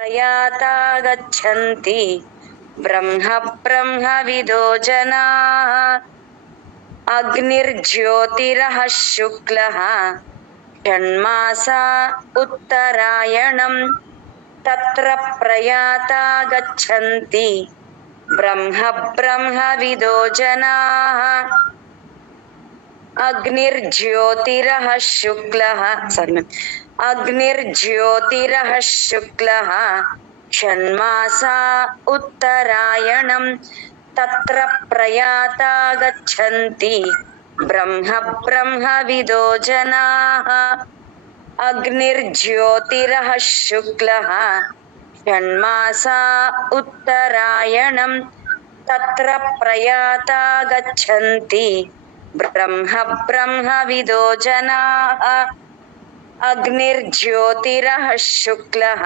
प्रयाता गच्छन्ति ब्रह्मविदो जनाः अग्निर्ज्योतिरः शुक्लः षण्मासा उत्तरायणं तत्र प्रयाता गच्छन्ति ब्रह्मविदो जनाः अग्निर्ज्योतिरः शुक्लः षण्मासा उत्तरायणं तत्र प्रयाता गच्छन्ति ब्रह्मविदो जनाः अग्निर्ज्योतिरः शुक्लः षण्मासा उत्तरायणं तत्र प्रयाता गच्छन्ति ब्रह्मविदो जनाः अग्निर्ज्योतिरः शुक्लः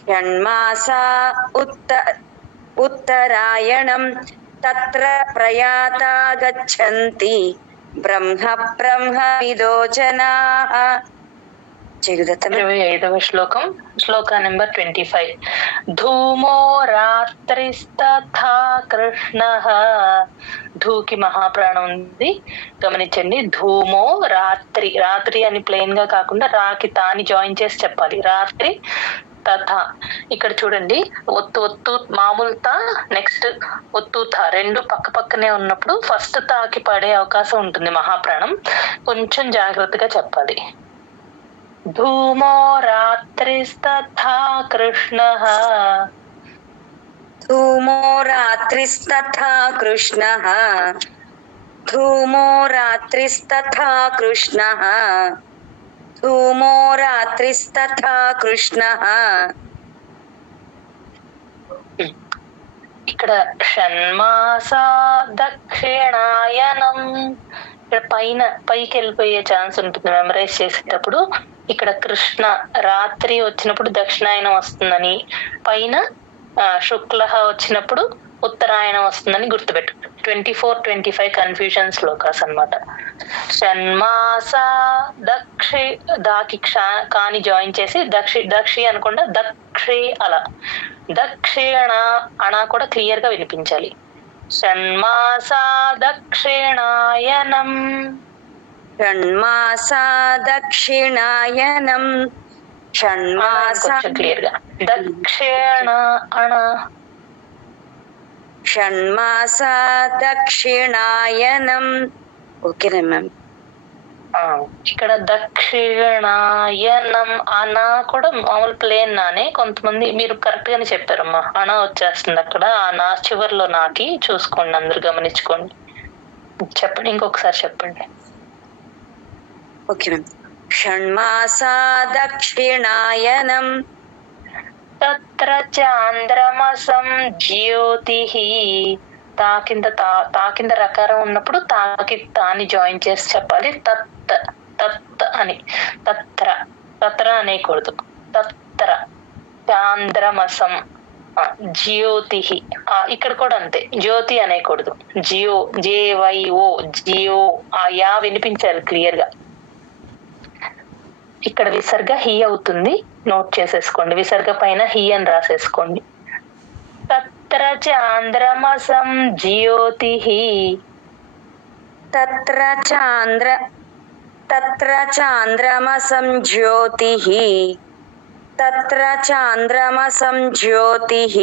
षण्मासा उत्तरायणं तत्र प्रयाता गच्छन्ति ब्रह्मविदो जनाः. 25వ శ్లోకం. శ్లోక నెంబర్ 25. ధూమో రాత్రిస్తథా కృష్ణః. ధూకి మహాప్రాణం ఉంది, గమనించండి. ధూమో రాత్రి, రాత్రి అని ప్లెయిన్ గా కాకుండా రాకి తాని జాయిన్ చేసి చెప్పాలి. రాత్రి తథా. ఇక్కడ చూడండి, ఒత్తు మామూలు తా, నెక్స్ట్ ఒత్తు థా, రెండు పక్క పక్కనే ఉన్నప్పుడు ఫస్ట్ తాకి పడే అవకాశం ఉంటుంది మహాప్రాణం. కొంచెం జాగ్రత్తగా చెప్పాలి. ధూమో రాత్రిస్తథా కృష్ణః. ధూమో రాత్రిస్తథా కృష్ణః. ధూమో రాత్రిస్తథా కృష్ణః. ధూమో రాత్రిస్తథా కృష్ణః. ఇక్కడ షణ్మాసా దక్షిణాయనం. ఇక్కడ పైకి వెళ్ళిపోయే ఛాన్స్ ఉంటుంది మెమరైజ్ చేసేటప్పుడు. ఇక్కడ కృష్ణ రాత్రి వచ్చినప్పుడు దక్షిణాయనం వస్తుందని, పైన శుక్ల వచ్చినప్పుడు ఉత్తరాయణం వస్తుందని గుర్తుపెట్టు. 24-25 కన్ఫ్యూజన్ శ్లోకాస్ అన్నమాట. షణ్మాసా దాకి కాని జాయిన్ చేసి దక్షి అనకుండా దక్షి, అలా దక్షిణ అనా కూడా క్లియర్ గా వినిపించాలి. షణ్మాసా దక్షిణాయనం. షణ్మాసా దక్షిణాయనం. షణ్మాసా క్లియర్ గా దక్షిణ అణ. షణ్మాసా దక్షిణాయనం. ఓకేనా మ్యామ్? ఇక్కడ దక్షిణాయనం అనా కూడా మామూలు ప్లేన్ నానే. కొంతమంది మీరు కరెక్ట్ గానే చెప్పారమ్మా, అనా వచ్చేస్తుంది అక్కడ. ఆ నా చివరిలో నాకి చూసుకోండి, అందరు గమనించుకోండి. చెప్పండి, ఇంకొకసారి చెప్పండి. Okay ma'am. షణ్మాసా దక్షిణాయనం తత్ర చాంద్రమసం జ్యోతిః. తాకింద రకారం ఉన్నప్పుడు తాని జాయిన్ చేసి చెప్పాలి. తత్ అని. తత్ర అనేకూడదు. తత్ర చాంద్రమసం జ్యోతిః. ఇక్కడ కూడా అంతే, జ్యోతి అనేకూడదు. JYO జియో. ఆ యా వినిపించాలి క్లియర్ గా. ఇక్కడ విసర్గ హీ అవుతుంది, నోట్ చేసేసుకోండి. విసర్గ పైన హీ అని రాసేసుకోండి. తత్ర చాంద్రమసం జ్యోతిః. తత్ర చాంద్రమసం జ్యోతిః. తత్ర చాంద్రమసం జ్యోతిః.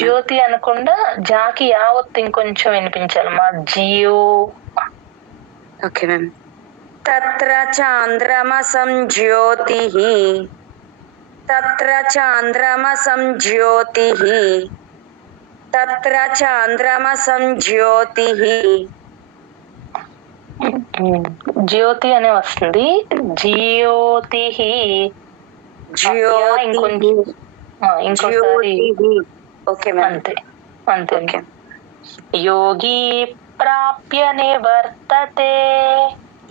జ్యోతి అనకుండా జాకి యావత్తు ఇంకొంచెం వినిపించాలమ్మా. జియో. Okay ma'am. తత్ర చాంద్రమసం జ్యోతిః. తత్ర చాంద్రమసం జ్యోతిః. తత్ర చాంద్రమసం జ్యోతిః. జ్యోతి అనే వస్తుంది. జ్యోతిః. ఇంకోసారి. Okay ma'am. అంతే అంతే. యోగి ప్రాప్య నివర్తతే.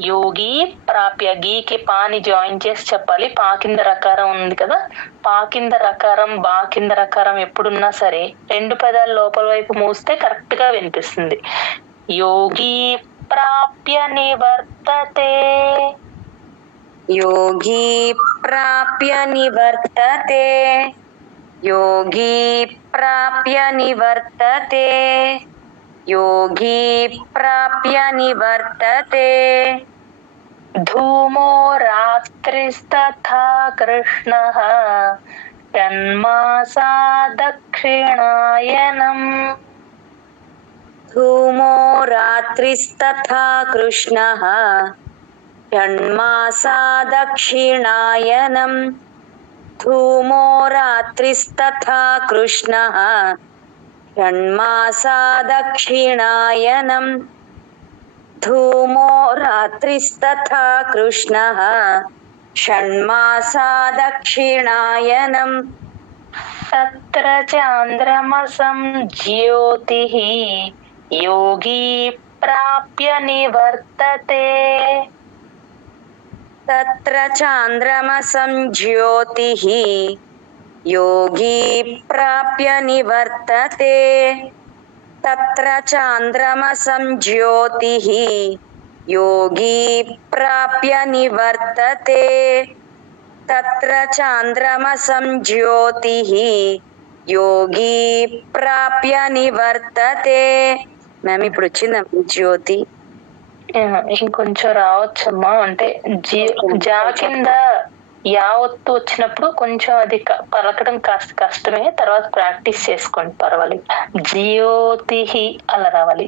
యోగి ప్రాప్య, గీకి పాని జాయిన్ చేసి చెప్పాలి. పా కింద రకారం ఉంది కదా, పా కింద రకారం బా కింద రకారం ఎప్పుడున్నా సరే రెండు పదాలు లోపల వైపు మూస్తే కరెక్ట్ గా వినిపిస్తుంది. యోగి ప్రాప్య నివర్తతే. योगी प्राप्य निवर्तते योगी प्राप्य निवर्तते योगी प्राप्य निवर्तते धूमो रात्रिस्तथा कृष्णः षण्मासा दक्षिणायनम् धूमो रात्रिस्तथा कृष्णः षण्मासा दक्षिणायनम् धूमो रात्रिस्तथा कृष्णः षण्मासा दक्षिणायनम् धूमो रात्रिस्तथा कृष्णः षण्मासा दक्षिणायनम् तत्र चान्द्रमसं ज्योतिः योगी प्राप्य निवर्तते तत्र चान्द्रमसं ज्योतिः योगी प्राप्य निवर्तते तत्र चान्द्रमसं ज्योतिः योगी प्राप्य निवर्तते तत्र चान्द्रमसं ज्योतिः योगी प्राप्य నివర్తతే మ్యామ్ ఇప్పుడు వచ్చిందా జ్యోతి ఇంకొంచెం రావచ్చమ్మా అంటే జా కింద యావత్తు వచ్చినప్పుడు కొంచెం అది పలకడం కాస్త కష్టమే తర్వాత ప్రాక్టీస్ చేసుకోండి పర్వాలేదు జ్యోతి అలా రావాలి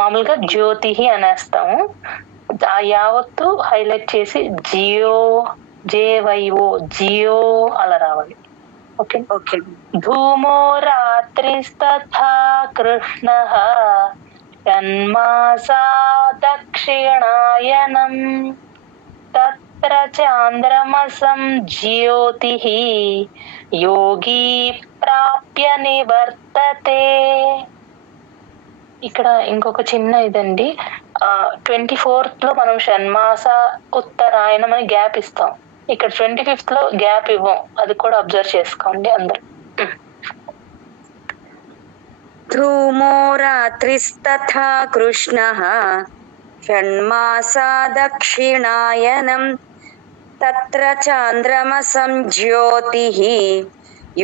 మామూలుగా జ్యోతి అనేస్తాము ఆ యావత్తు హైలైట్ చేసి జేవైఓ జియో అలా రావాలి ఓకే ఓకే ధూమో రాత్రిస్తథా కృష్ణః షణ్మాసా దక్షిణాయనం తత్ర చాంద్రమసం జ్యోతిః యోగి ప్రాప్య నివర్తతే. ఇక్కడ ఇంకొక చిన్న ఇదండి 24th లో మనం షణ్మాస ఉత్తరాయణం అని గ్యాప్ ఇస్తాం ఇక్కడ 25th లో గ్యాప్ ఇవ్వం అది కూడా అబ్జర్వ్ చేసుకోండి అందరు. ధూమో రాత్రిస్తథా కృష్ణః షణ్మాసా దక్షిణాయనం తత్ర చాంద్రమసం జ్యోతిః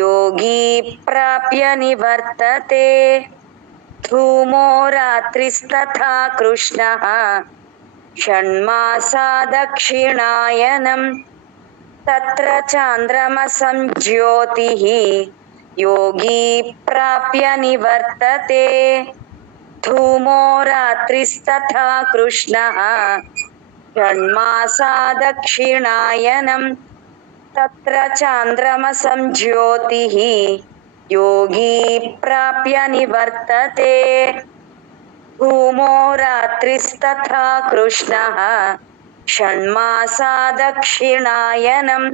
యోగి ప్రాప్య నివర్తతే ధూమో రాత్రిస్తథా కృష్ణః షణ్మాసా దక్షిణాయనం తత్ర చాంద్రమసం జ్యోతిః యోగి ప్రాప్య నివర్తతే ధూమో రాత్రిస్తథా కృష్ణః షణ్మాసా దక్షిణాయనం తత్ర చాంద్రమసం జ్యోతిః యోగి ప్రాప్య నివర్తతే ధూమో రాత్రిస్తథా కృష్ణః షణ్మాసా దక్షిణాయనం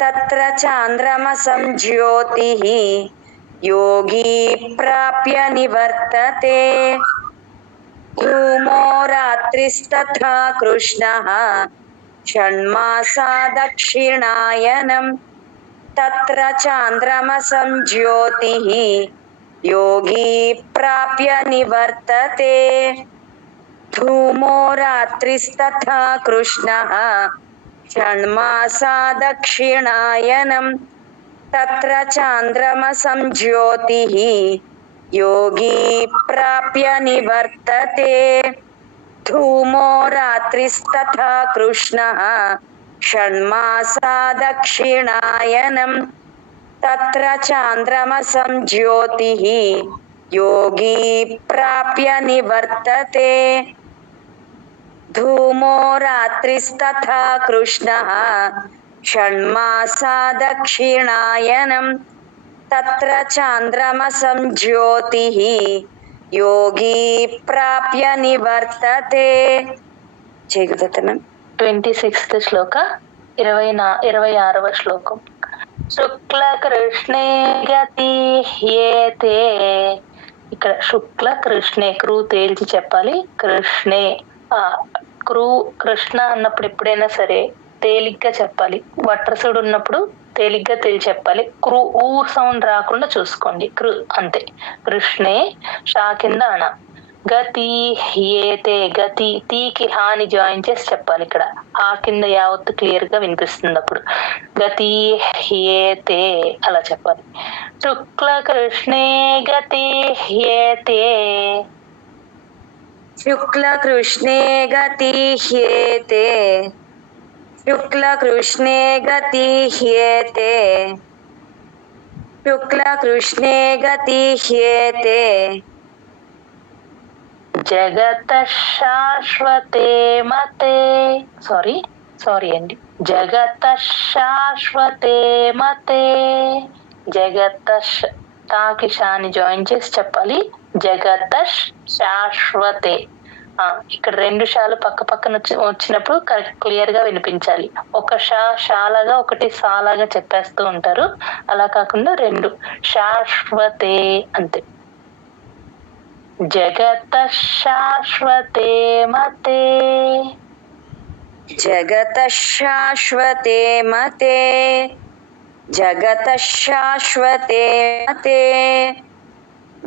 తత్ర చాంద్రమసం జ్యోతిః యోగి ప్రాప్య నివర్తతే ధూమో రాత్రిస్తథా కృష్ణః షణ్మాసా దక్షిణాయనం తత్ర చాంద్రమసం జ్యోతిః యోగి ప్రాప్య నివర్తతే ధూమో రాత్రిస్తథా కృష్ణః షణ్మాసా దక్షిణాయనం తత్ర చాంద్రమసం జ్యోతిః యోగి ప్రాప్య నివర్తతే ధూమో రాత్రిస్తథా కృష్ణః షణ్మాసా దక్షిణాయనం తత్ర చాంద్రమసం జ్యోతిః యోగి ప్రాప్య నివర్తతే ధూమో రాత్రిస్తథా కృష్ణః షణ్మాసా దక్షిణాయనం తత్ర చాంద్రమసం జ్యోతిః యోగి ప్రాప్య నివర్తతే. చేయగలుగుతాను. 26th శ్లోక 26వ శ్లోకం. శుక్ల కృష్ణే గతి హ్యేతే. ఇక్కడ శుక్ల కృష్ణే క్రూ తేల్చి చెప్పాలి. కృష్ణే కృష్ణ అన్నప్పుడు ఎప్పుడైనా సరే తేలిగ్గా చెప్పాలి. వట్రసుడు ఉన్నప్పుడు తేలిగ్గా తేలి చెప్పాలి. ఊర్ సౌండ్ రాకుండా చూసుకోండి. అంతే. కృష్ణే షా కింద అణ. గతి ఏతే గతి తీకి హాని జాయిన్ చేసి చెప్పాలి. ఇక్కడ ఆ కింద యావత్తు క్లియర్ గా వినిపిస్తుంది. అప్పుడు గతి ఏతే అలా చెప్పాలి. శుక్ల కృష్ణే గతి ఏతే శుక్ల కృష్ణే గతి హ్యేతే శుక్ల కృష్ణే గతి హ్యేతే శుక్ల కృష్ణే గతి హ్యేతే జగత శాశ్వతే మతే సారీ అండి, జగత శాశ్వతే మతే జగత తాకి షాని జాయిన్ చేసి చెప్పాలి. జగత శాశ్వతే. ఇక్కడ రెండు షాలు పక్క పక్కన వచ్చినప్పుడు కరెక్ట్ క్లియర్ గా వినిపించాలి. ఒక షాలాగా ఒకటి సాలాగా చెప్పేస్తూ ఉంటారు. అలా కాకుండా రెండు శాశ్వతే అంతే. జగత శాశ్వతే మతే జగత శాశ్వతే మతే జగత శాశ్వతే మతే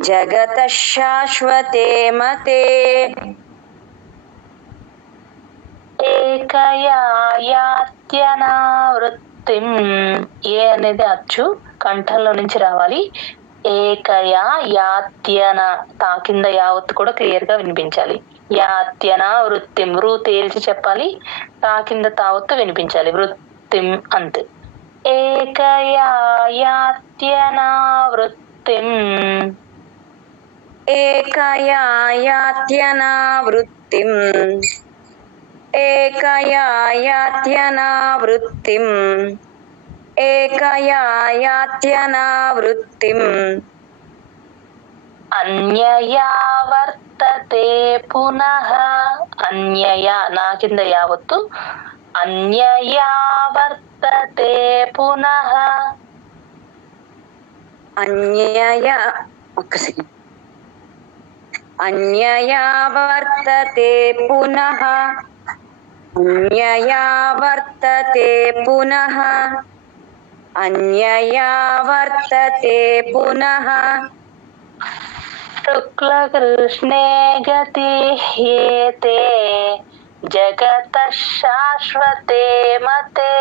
జగత శాశ్వతే మతే ఏకయా యాత్యనావృత్తిం. ఏ అనేది అచ్చు కంఠంలో నుంచి రావాలి. ఏకయా యాత్యన తా కింద యావత్తు కూడా క్లియర్ గా వినిపించాలి. యాత్యన వృత్తిం వృ తేల్చి చెప్పాలి. తా కింద తావత్తు వినిపించాలి. వృత్తిం అంతే. ఏకయా యాత్యన వృత్తిం ఏకయా యాత్యనా వృత్తిం ఏకయా యాత్యనా వృత్తిం ఏకయా యాత్యనా వృత్తిం అన్యయా వర్తతే పునః. అన్యయా నా కింద యావత్తు. అన్యయా వర్తతే పునః. అన్యయా ఒక్క సెకండ్. అన్యయా వర్తతే పునః అన్యయా వర్తతే పునః అన్యయా వర్తతే పునః శుక్లకృష్ణే గతి హ్యేతే జగత శాశ్వతే మతే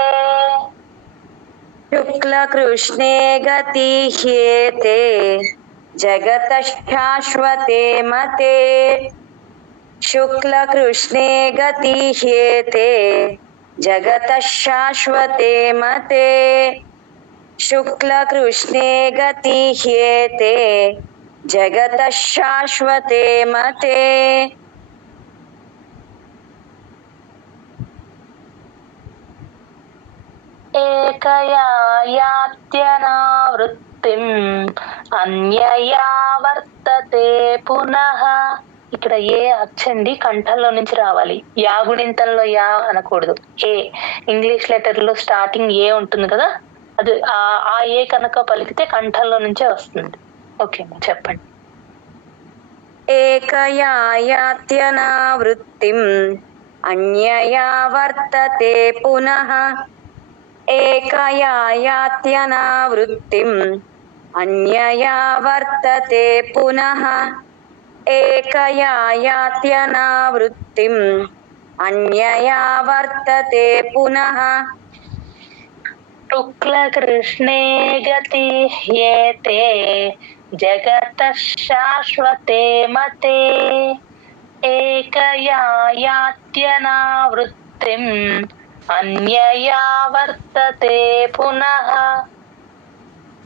శుక్లకృష్ణే గతి హ్యేతే జగత శాశ్వతే మతే శుక్లకృష్ణే గతి హ్యేతే జగత శాశ్వతే మతే శుక్లకృష్ణే గతి హ్యేతే జగత శాశ్వతే మతే ఏకయా యాత్యనావృత్తిం అన్యయా వర్తతే పునః. ఇక్కడ ఏ అచ్చండి కంఠంలో నుంచి రావాలి. యా గుణింతంలో యా అనకూడదు. ఏ ఇంగ్లీష్ లెటర్ లో స్టార్టింగ్ ఏ ఉంటుంది కదా, అది ఆ ఏ కనుక పలికితే కంఠంలో నుంచే వస్తుంది. ఓకే చెప్పండి. ఏకయా యాత్యనావృత్తిం అన్యయా వర్తతే పునః ఏకయా యాత్యనావృత్తిం అన్యయా వర్తతే పునః ఏకయా యాత్యనావృత్తిం అన్యయా వర్తతే పునః శుక్లకృష్ణే గతి హ్యేతే జగత శాశ్వతే మతే ఏకయా యాత్యనావృత్తిం అన్యయా వర్తతే పునః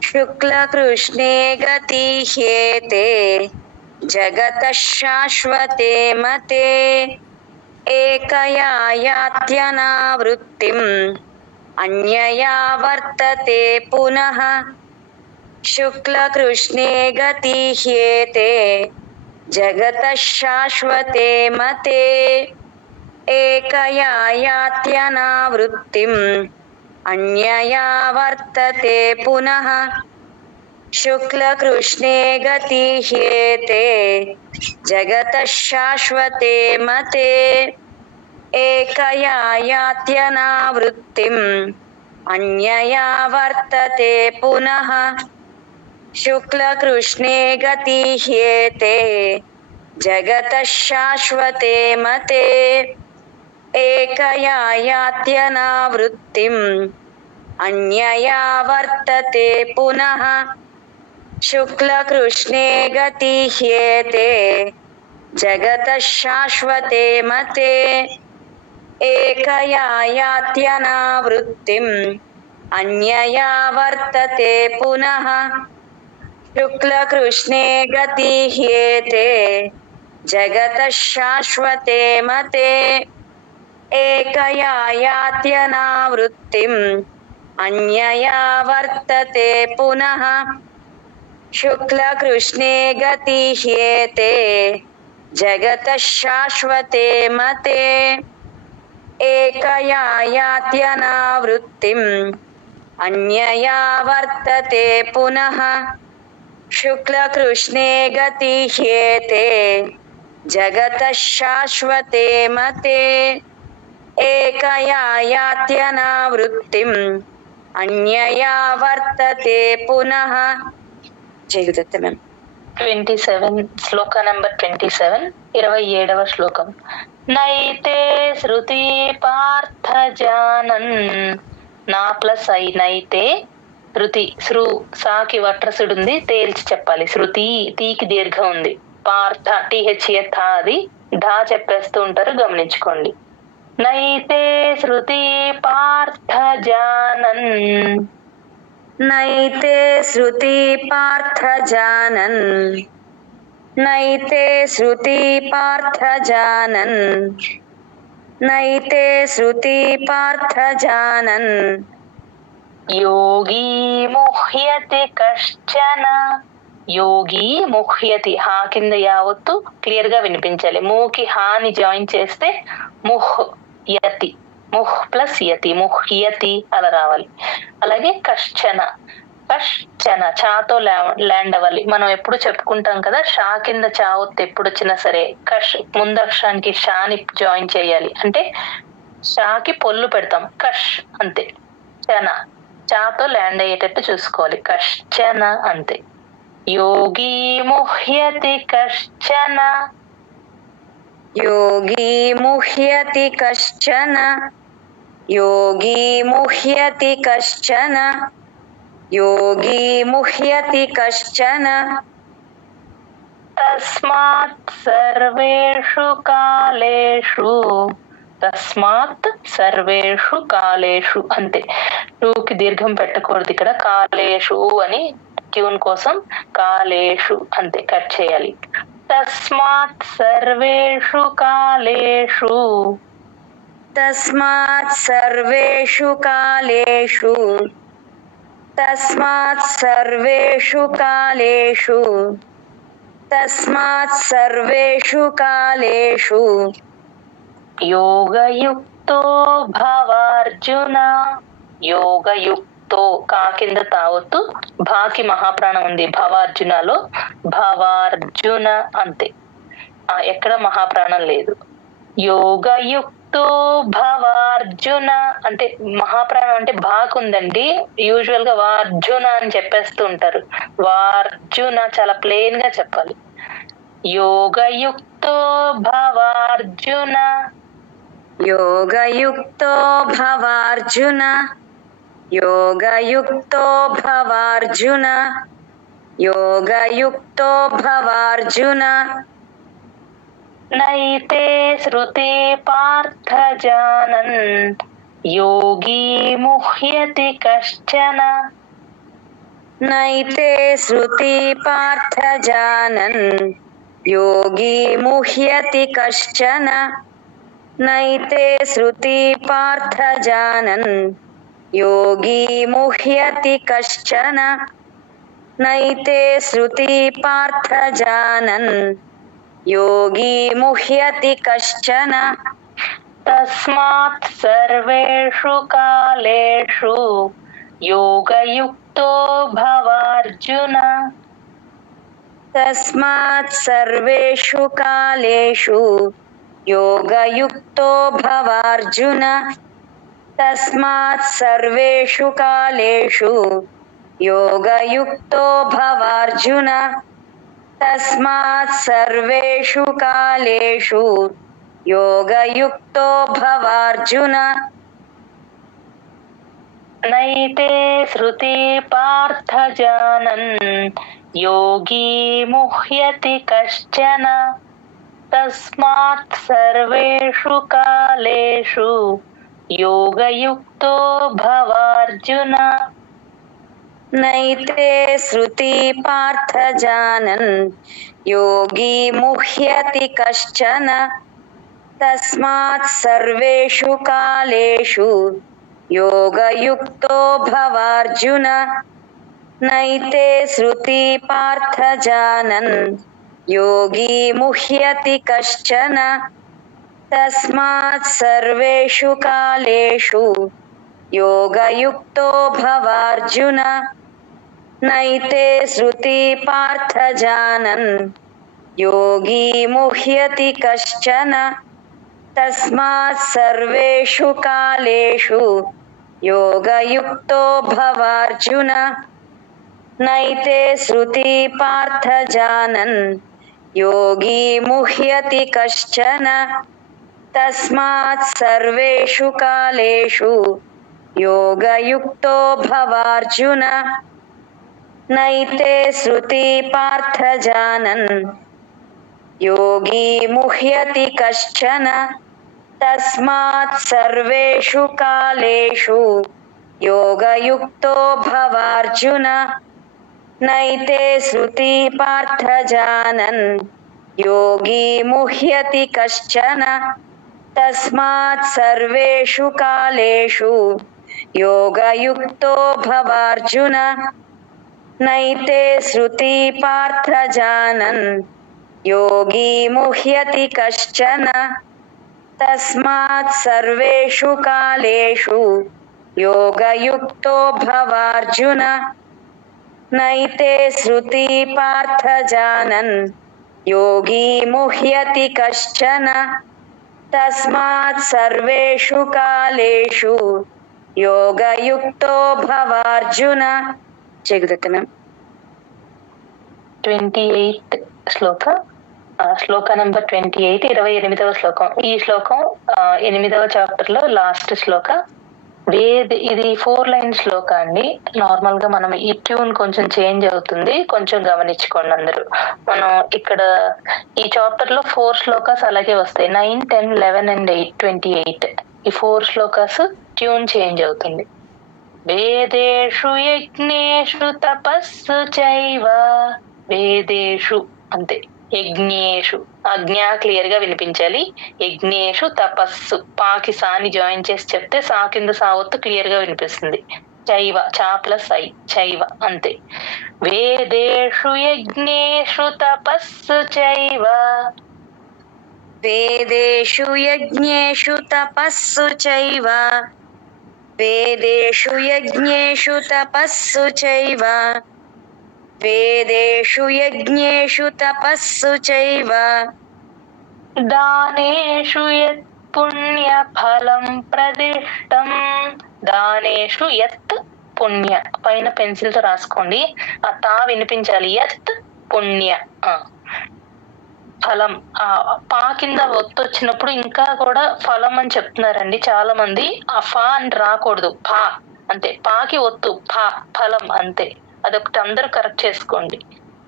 శుక్లకృష్ణే గతి హ్యేతే జగత శాశ్వతే మతే ఏకయా యాత్యనావృత్తిం అన్యయా వర్తతే పునః శుక్లకృష్ణే గతి హ్యేతే జగత శాశ్వతే మతే ఏకయా యాత్యనావృత్తిం అన్యయా వర్తతే పునః శుక్లకృష్ణే గతి హ్యేతే జగత శాశ్వతే మతే ఏకయా యాత్యనావృత్తిం అన్యయా వర్తతే పునః శుక్లకృష్ణే గతి హ్యేతే जगतः शाश्वते मते एकया यात्यनावृत्तिम् अन्यया वर्तते पुनः शुक्लकृष्णे गतिह्येते जगतः शाश्वते मते एकया यात्यनावृत्तिम् अन्यया वर्तते पुनः शुक्लकृष्णे गतिह्येते जगतः शाश्वते मते एकया यात्यनावृत्तिम् अन्यया वर्तते पुनः शुक्लकृष्णे गतिह्येते जगतः शाश्वते मते एकया यात्यनावृत्तिम् अन्यया वर्तते पुनः शुक्लकृष्णे गतिह्येते जगतः शाश्वते मते एकया यात्यनावृत्तिम् अन्यया वर्तते पुनः జయగుదత్త మ్యామ్ 27 శ్లోక నంబర్ 27 27వ శ్లోకం నైతే శృతి పార్థ జానన్ నా ప్లస్ ఐ నైతే శృతి శృ సాకి వట్రసుడు ఉంది తేల్చి చెప్పాలి శృతి తీకి దీర్ఘం ఉంది పార్థ టిహెచ్ఏ థా అది ధా చెప్పేస్తూ ఉంటారు గమనించుకోండి నైతే శృతి పార్థ జానన్ నైతే శృతి పార్థ జానన్ నైతే శృతి పార్థ జానన్ నైతే శృతి పార్థ జానన్ యోగి ముహ్యతి కశ్చన యోగి ముహ్యతి హా కింద యావత్తు క్లియర్ గా వినిపించాలి మూకి హాని జాయిన్ చేస్తే ముహ్ యతి ముహ్ ప్లస్ యతి ముహ్యతి అలా రావాలి అలాగే కశ్చన కశ్చన చాతో ల్యాండ్ అవ్వాలి మనం ఎప్పుడు చెప్పుకుంటాం కదా షా కింద చావత్తు ఎప్పుడు వచ్చినా సరే కష్ ముందక్షరానికి షాని జాయిన్ చేయాలి అంటే షాకి పొల్లు పెడతాం కష్ అంతే చన చాతో ల్యాండ్ అయ్యేటట్టు చూసుకోవాలి కశ్చన అంతే యోగి ముహ్యతి కశ్చన యోగి ముహ్యతి కశ్చన యోగి ముహ్యతి కశ్చన యోగి ముహ్యతి కశ్చన తస్మాత్ సర్వేషు కాలేషు తస్మాత్ సర్వేషు కాలేషు అంతే టూకి దీర్ఘం పెట్టకూడదు ఇక్కడ కాలేషు అని ట్యూన్ కోసం కాలేషు అంతే కట్ చేయాలి తస్మాత్ సర్వేషు కాలేషు తస్మాత్ సర్వేషు కాలేషు తస్మాత్ సర్వేషు కాలేషు తస్మాత్ సర్వేషు కాలేషు యోగయుక్తో భవార్జున యోగయుక్తో కా కింద తావత్తు భాకి మహాప్రాణం ఉంది భవార్జునలో భవార్జున అంతే ఎక్కడ మహాప్రాణం లేదు యోగయుక్తో భవార్జున అంటే మహాప్రాణం అంటే భాకు ఉందండి యూజువల్ గా వార్జున అని చెప్పేస్తూ ఉంటారు వార్జున చాలా ప్లెయిన్ గా చెప్పాలి యోగయుక్తో భవార్జున యోగయుక్తో భవార్జున యోగయుక్తో భవార్జున యోగయుక్తో భవార్జున నైతే శృతి పార్థ జానన్ యోగి ముహ్యతి కశ్చన నైతే శృతి పార్థ జానన్ యోగి ముహ్యతి కశ్చన నైతే శృతి పార్థ జానన్ యోగి ముహ్యతి కశ్చన నైతే శృతి పార్థ జానన్ యోగి ముహ్యతి కశ్చన తస్మాత్ సర్వేషు కాలేషు యోగయుక్తో భవార్జున తస్మాత్ సర్వేషు కాలేషు యోగయుక్తో భవార్జున తస్మాత్ సర్వేషు కాలేషు యోగయుక్తో భవార్జున తస్మాత్ సర్వేషు కాలేషు యోగయుక్తో భవార్జున. నైతే శృతి పార్థ జానన్ యోగీ ముహ్యతి కశ్చన తస్మాత్ సర్వేషు కాలేషు యోగయుక్తో భవార్జున. నైతే శృతి పార్థ జానన్ యోగీ ముహ్యతి కశ్చన తస్మాత్ సర్వేషు కాలేషు యోగయుక్తో భవార్జున. నైతే శృతి పార్థ జానన్ యోగీ ముహ్యతి కశ్చన తస్మాత్ సర్వేషు కాలేషు యోగయుక్తో భవార్జున. నైతే శృతి పార్థ జానన్ యోగీ ముహ్యతి కశ్చన తస్మాత్ సర్వేషు కాలేషు యోగయుక్తో భవార్జున. నైతే శృతి పార్థ జానన్ యోగీ ముహ్యతి కశ్చన తస్మాత్ సర్వేషు కాలేషు యోగయుక్తో భవార్జున. నైతే శృతి పార్థ జానన్ యోగీ ముహ్యతి కశ్చన తస్మాత్ సర్వేషు కాలేషు యోగయుక్తో భవార్జున. నైతే శృతి పార్థ జానన్ యోగీ ముహ్యతి కశ్చన తస్మాత్ సర్వేషు కాలేషు యోగయుక్తో భవార్జున. నైతే శృతి పార్థ జానన్ యోగీ ముహ్యతి కశ్చన తస్మాత్ సర్వేషు కాలేషు యోగయుక్తో భవార్జున. నైతే శృతి పార్థ జానన్ యోగీ ముహ్యతి కశ్చన తస్మాత్ సర్వేషు కాలేషు యోగయుక్తో భవార్జున. జగదత్తనం 28 శ్లోక శ్లోక నెంబర్ 28 28వ శ్లోకం. ఈ శ్లోకం 8వ చాప్టర్ లో లాస్ట్ శ్లోక. ఇది 4 లైన్ శ్లోక అండి. నార్మల్ గా మనం ఈ ట్యూన్ కొంచెం చేంజ్ అవుతుంది, కొంచెం గమనించుకోండి అందరూ. మనం ఇక్కడ ఈ చాప్టర్ లో 4 శ్లోకాస్ అలాగే వస్తాయి, 9, 10, 11 and 8, 28. ఈ 4 శ్లోకాస్ ట్యూన్ చేంజ్ అవుతుంది. వేదేషు యజ్ఞేషు తపస్సు చైవ. వేదేషు అంతే, యజ్ఞేషు అజ్ఞ క్లియర్ గా వినిపించాలి. యజ్ఞేషు తపస్సు, పాకి సాని జాయిన్ చేసి చెప్తే సా కింద సావత్తు క్లియర్ గా వినిపిస్తుంది. చైవ, చా ప్లస్ ఐ, చైవ అంతే. వేదేషు యజ్ఞేషు తపస్సు చైవ. వేదేషు యజ్ఞేషు తపస్సు చైవ. వేదేషు యజ్ఞేషు తపస్సు చైవ. వేదేషు యజ్ఞేషు తపస్సు చైవ. దానేషు యత్ పుణ్య ఫలం ప్రదిష్టం. దానేషు యత్ పుణ్య, పైన పెన్సిల్ తో రాసుకోండి, ఆ తా వినిపించాలి. యత్ పుణ్య ఫలం, ఆ పా కింద ఒత్తు వచ్చినప్పుడు ఇంకా కూడా ఫలం అని చెప్తున్నారండి చాలా మంది. ఆ ఫా అని రాకూడదు, ఫా అంతే. పాకి ఒత్తు, ఫా ఫలం అంతే. అదొకటి అందరూ కరెక్ట్ చేసుకోండి.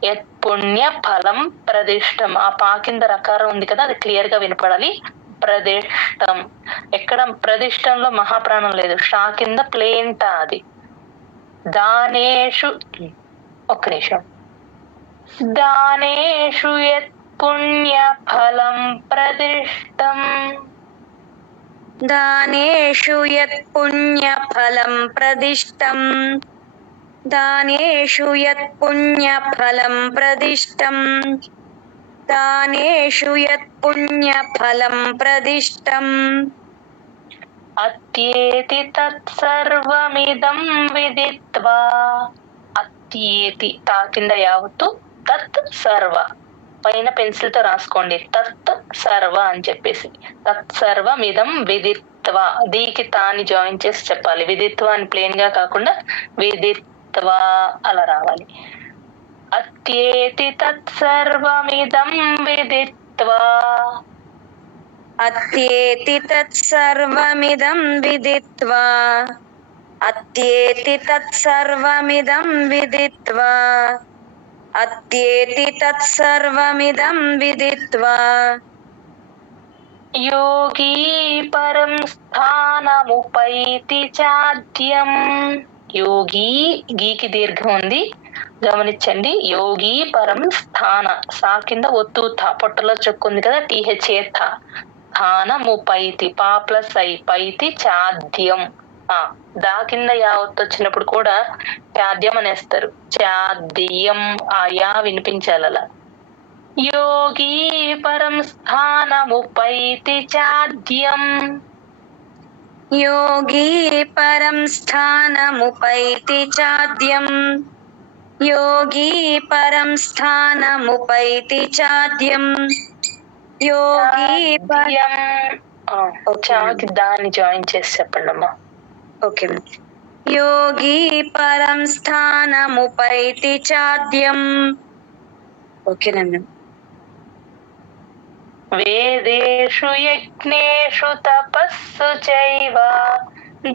యత్ పుణ్య ఫలం ప్రదిష్టం, ఆ పా కింద రకారం ఉంది కదా, అది క్లియర్ గా వినపడాలి. ప్రదిష్టం, ఎక్కడ ప్రదిష్టంలో మహాప్రాణం లేదు, షా కింద ప్లేన్ టా అది. దానేషు, ఒక్క నిమిషం. దానేషు యత్ పుణ్య ఫలం ప్రదిష్టం. దానేషు యత్ పుణ్య ఫలం ప్రదిష్టం. దానేషు యత్ పుణ్య ఫలం ప్రదిష్టం. దానేషు యత్ పుణ్య ఫలం ప్రదిష్టం. అత్యేతి తత్సర్వమిదం విదిత్వా. అత్యేతి, తా కింద యావత్తు, తత్ సర్వ, పైన పెన్సిల్ తో రాసుకోండి, తత్ సర్వ అని చెప్పేసి. తత్సర్వమిదం విదిత్వా, దీకి తాని జాయిన్ చేసి చెప్పాలి. విదిత్వా అని ప్లేన్ గా కాకుండా విదిత్వా అలా రావాలి. అత్యేతి తత్సర్వమిదం విదిత్వా అత్యేతి తత్సర్వమిదం విదిత్వా అత్యేతి తత్సర్వమిదం విదిత్వా అత్యేతి తత్సర్వమిదం విదిత్వా యోగీ పరం స్థానముపైతి చాద్యం. యోగి గీకి దీర్ఘం ఉంది గమనించండి. యోగి పరం స్థాన సా కింద ఒత్తు థ పొట్టలో చొక్కుంది కదా టీహెచ్ఏ థ స్థానముపైతి పా ప్లస్ ఐ పైతి చాద్యం. దా కింద యా ఒత్తు వచ్చినప్పుడు కూడా చాద్యం అనేస్తారు. చాద్యం ఆ యా వినిపించాలి అలా. యోగి పరం స్థానముపైతి చాద్యం. యోగి పరం స్థానముపైతి చాద్యం యోగి పరం స్థానముపైతి చాద్యం యోగి చాద్యం. చాకి దాన్ని జాయిన్ చేసి చెప్పండి అమ్మా. ఓకే. యోగి పరం స్థానముపైతి చాద్యం. ఓకేనండి. వేదేషు యజ్ఞేషు తపస్సు చైవ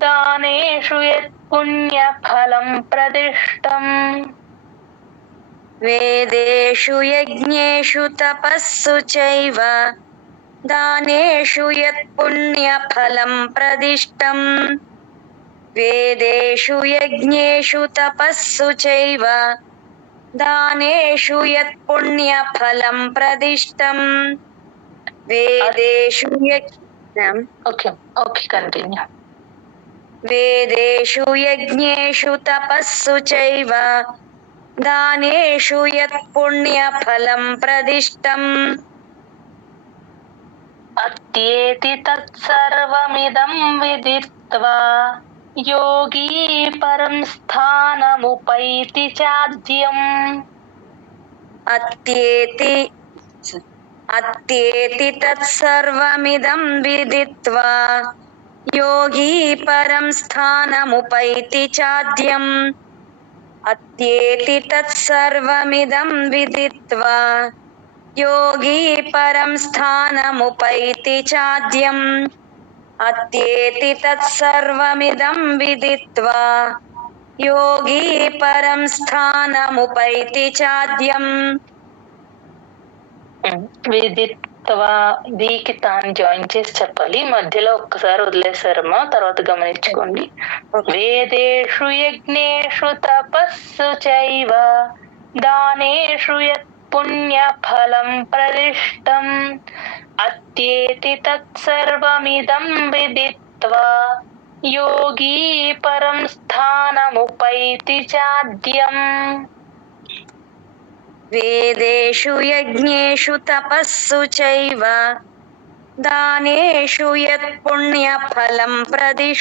దానేషు యత్ పుణ్యఫలం ప్రదిష్టం. వేదేషు యజ్ఞేషు తపస్సు చైవ దానేషు యత్ పుణ్యఫలం ప్రదిష్టం. వేదేషు యజ్ఞేషు తపస్సు చైవ దానేషు యత్ పుణ్యఫలం ప్రదిష్టం. వేదేషు కంటిన్యూ. వేదేషు యజ్ఞేషు తపస్సు చైవ దానేషు యత్ పుణ్యఫలం ప్రదిష్టం. అత్యేతి తత్సర్వమిదం విదిత్వా యోగీ పరం స్థానముపైతి చాద్యం. అత్యేతి తత్సర్వమిదం విదిత్వా యోగీ పరం స్థానముపైతి చాద్యం. అత్యేతి తత్సర్వమిదం విదిత్వా యోగీ పరం స్థానముపైతి చాద్యం. అత్యేతి తత్సర్వమిదం విదిత్వా యోగీ పరం స్థానముపైతి చాద్యం. విదిత్వా దీకి తాను జాయిన్ చేసి చెప్పాలి. మధ్యలో ఒక్కసారి వదిలేశారమ్మా, తర్వాత గమనించుకోండి. వేదేషు యజ్ఞేషు తపస్సు చైవ దానేషు యత్ పుణ్యఫలం ప్రదిష్టం. అత్యేతి తత్సర్వమిదం విదిత్వా యోగీ పరం స్థానముపైతి చాద్యం. వేదేషు యజ్ఞేషు తపస్సు చైవ దానేషు యత్ పుణ్యఫలం ప్రదిష్టం.